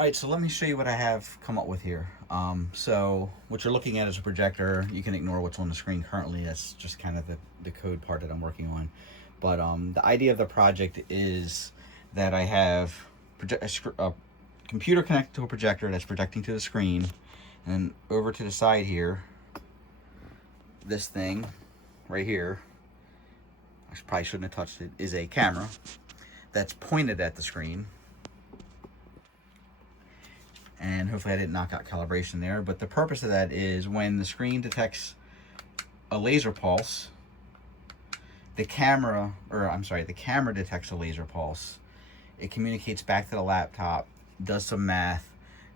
All right, so let me show you what I have come up with here. So what you're looking at is a projector. You can ignore what's on the screen currently. That's just kind of the code part that I'm working on. But the idea of the project is that I have a computer connected to a projector that's projecting to the screen. And over to the side here, this thing right here, I probably shouldn't have touched it, is a camera that's pointed at the screen. And hopefully I didn't knock out calibration there, but the purpose of that is when the screen detects a laser pulse, the camera detects a laser pulse, it communicates back to the laptop, does some math,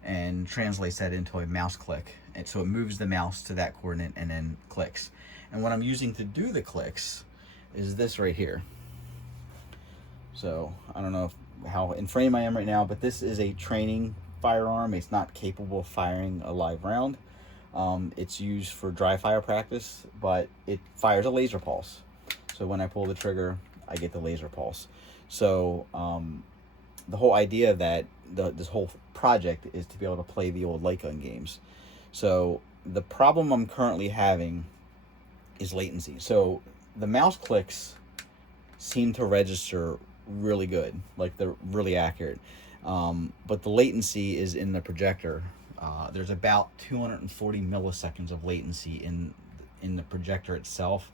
and translates that into a mouse click. And so it moves the mouse to that coordinate and then clicks. And what I'm using to do the clicks is this right here. So I don't know how in frame I am right now, but this is a training firearm. It's not capable of firing a live round. It's used for dry fire practice, but it fires a laser pulse. So when I pull the trigger, I get the laser pulse. So the whole idea of that, this whole project, is to be able to play the old light gun games. So the problem I'm currently having is latency. So the mouse clicks seem to register really good, like they're really accurate. But the latency is in the projector. There's about 240 milliseconds of latency in the projector itself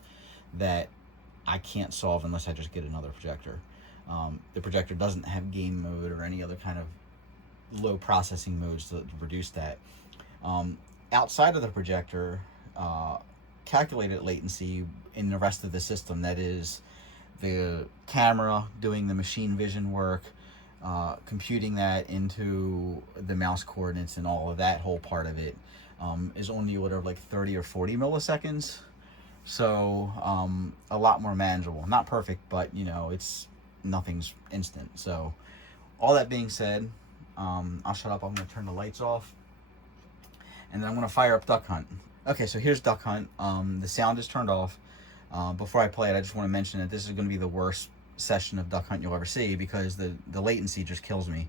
that I can't solve unless I just get another projector. The projector doesn't have game mode or any other kind of low processing modes to reduce that. Outside of the projector, calculated latency in the rest of the system, that is the camera doing the machine vision work, computing that into the mouse coordinates and all of that whole part of it, is on the order of like 30 or 40 milliseconds. So a lot more manageable. Not perfect, but you know, nothing's instant. So all that being said, I'll shut up. I'm going to turn the lights off, and then I'm going to fire up Duck Hunt. Okay, so here's Duck Hunt. The sound is turned off. Before I play it, I just want to mention that this is going to be the worst session of Duck Hunt you'll ever see, because the latency just kills me.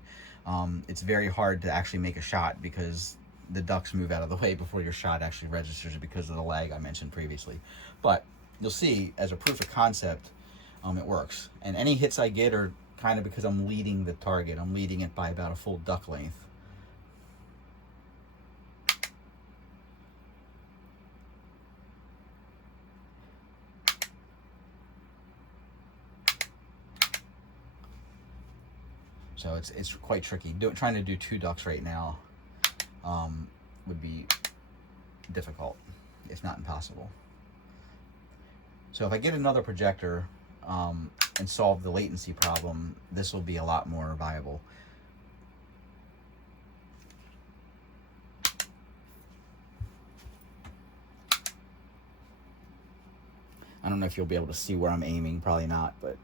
It's very hard to actually make a shot because the ducks move out of the way before your shot actually registers because of the lag I mentioned previously. But you'll see, as a proof of concept, it works. And any hits I get are kind of because I'm leading the target. I'm leading it by about a full duck length. So it's quite tricky. Trying to do 2 ducks right now would be difficult, if not impossible. So if I get another projector and solve the latency problem, this will be a lot more viable. I don't know if you'll be able to see where I'm aiming, probably not, but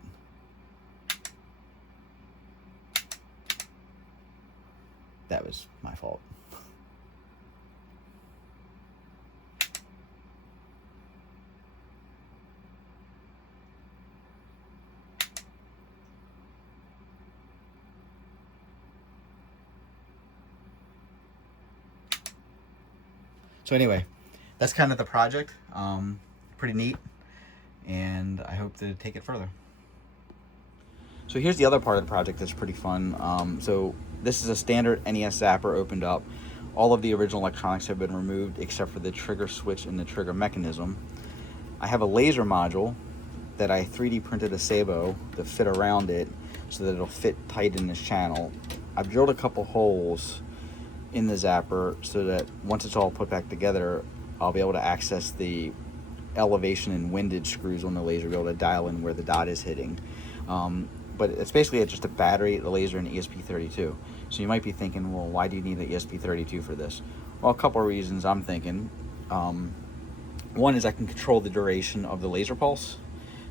that was my fault. So anyway, that's kind of the project. Pretty neat, and I hope to take it further. So here's the other part of the project that's pretty fun. So this is a standard NES zapper opened up. All of the original electronics have been removed except for the trigger switch and the trigger mechanism. I have a laser module that I 3D printed a sabot to fit around it so that it'll fit tight in this channel. I've drilled a couple holes in the zapper so that once it's all put back together, I'll be able to access the elevation and windage screws on the laser, be able to dial in where the dot is hitting. But it's basically just a battery, the laser, and ESP32. So you might be thinking, well, why do you need the ESP32 for this? Well, a couple of reasons I'm thinking. One is I can control the duration of the laser pulse.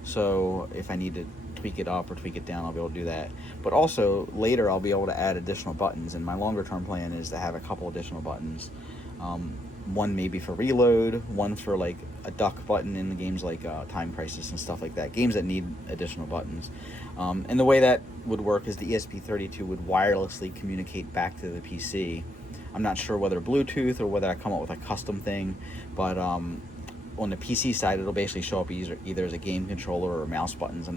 So if I need to tweak it up or tweak it down, I'll be able to do that. But also, later I'll be able to add additional buttons, and my longer term plan is to have a couple additional buttons. one maybe for reload, one for like a duck button in the games like Time Crisis and stuff like that, games that need additional buttons. And the way that would work is the ESP32 would wirelessly communicate back to the PC. I'm not sure whether Bluetooth or whether I come up with a custom thing, but on the PC side, it'll basically show up either as a game controller or mouse buttons.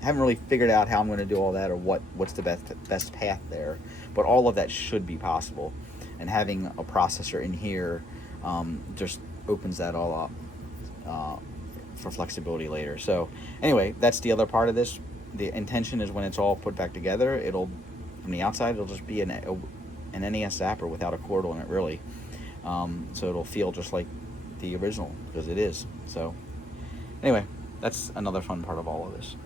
Haven't really figured out how I'm going to do all that or what's the best path there, but all of that should be possible. And having a processor in here just opens that all up for flexibility later. So anyway, that's the other part of this. The intention is when it's all put back together, from the outside it'll just be an NES zapper without a cord on it, really. So it'll feel just like the original, because it is. So anyway, that's another fun part of all of this.